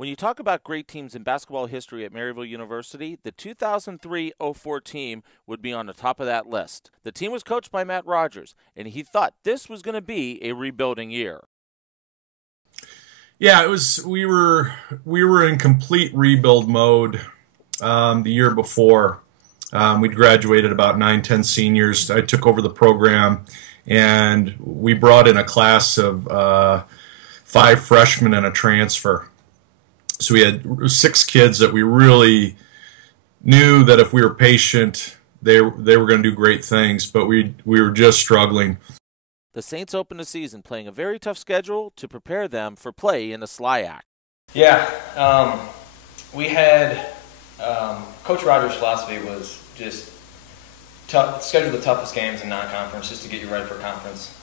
When you talk about great teams in basketball history at Maryville University, the 2003-04 team would be on the top of that list. The team was coached by Matt Rogers, and he thought this was going to be a rebuilding year. Yeah, it was. We were in complete rebuild mode the year before. We'd graduated about 9-10 seniors. I took over the program, and we brought in a class of 5 freshmen and a transfer. So we had 6 kids that we really knew that if we were patient, they were going to do great things, but we were just struggling. The Saints opened the season playing a very tough schedule to prepare them for play in the SLIAC. Yeah, we had Coach Rogers' philosophy was just schedule the toughest games in non-conference just to get you ready for conference,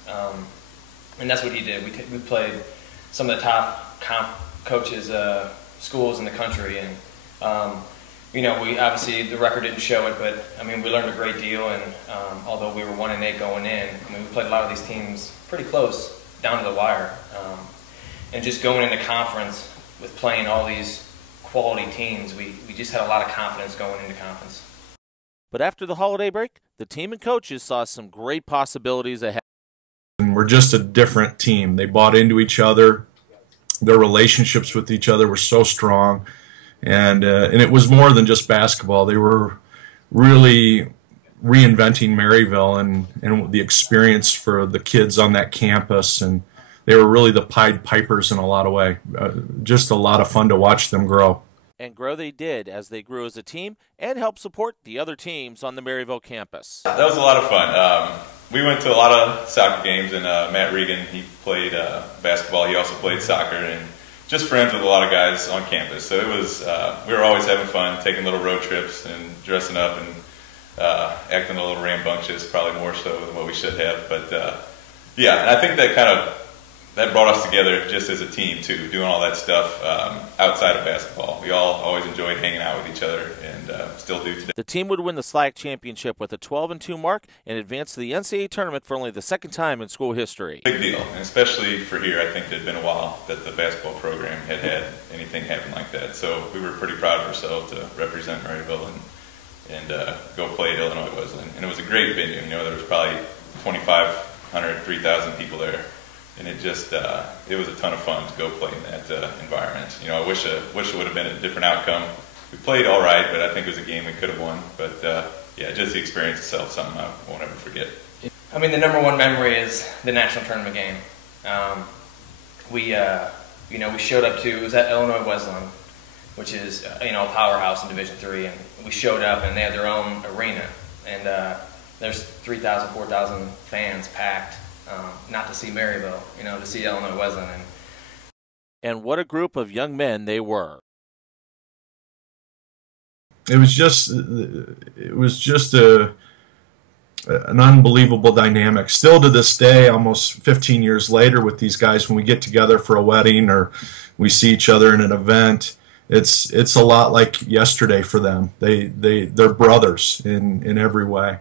and that's what he did. We played some of the top coaches schools in the country, and we obviously the record didn't show it, but I mean we learned a great deal, and although we were 1-8 going in, I mean we played a lot of these teams pretty close down to the wire, and just going into conference with playing all these quality teams, we just had a lot of confidence going into conference. But after the holiday break, the team and coaches saw some great possibilities ahead. And we're just a different team. They bought into each other. Their relationships with each other were so strong, and it was more than just basketball. They were really reinventing Maryville and the experience for the kids on that campus, and they were really the Pied Pipers in a lot of ways. Just a lot of fun to watch them grow. And grow they did as they grew as a team and helped support the other teams on the Maryville campus. That was a lot of fun. We went to a lot of soccer games, and Matt Regan, he played basketball. He also played soccer, and just friends with a lot of guys on campus. So it was, we were always having fun, taking little road trips and dressing up and acting a little rambunctious, probably more so than what we should have. But yeah, and I think that brought us together just as a team too, doing all that stuff outside of basketball. We all always enjoyed hanging out with each other, and still do today. The team would win the SLIAC championship with a 12-2 mark and advance to the NCAA Tournament for only the 2nd time in school history. Big deal, and especially for here. I think it had been a while that the basketball program had anything happen like that. So we were pretty proud of ourselves to represent Maryville and go play at Illinois Wesleyan. And it was a great venue. There was probably 2,500, 3,000 people there. And it just, it was a ton of fun to go play in that environment. I wish it would have been a different outcome. We played all right, but I think it was a game we could have won. But yeah, just the experience itself, something I won't ever forget. I mean, the number one memory is the national tournament game. We showed up to, it was at Illinois Wesleyan, which is, a powerhouse in Division III, and we showed up and they had their own arena. And there's 3,000, 4,000 fans packed. Not to see Maryville, to see Illinois Wesleyan. And what a group of young men they were. It was just an unbelievable dynamic. Still to this day, almost 15 years later, with these guys, when we get together for a wedding or we see each other in an event, it's a lot like yesterday for them. They're brothers in every way.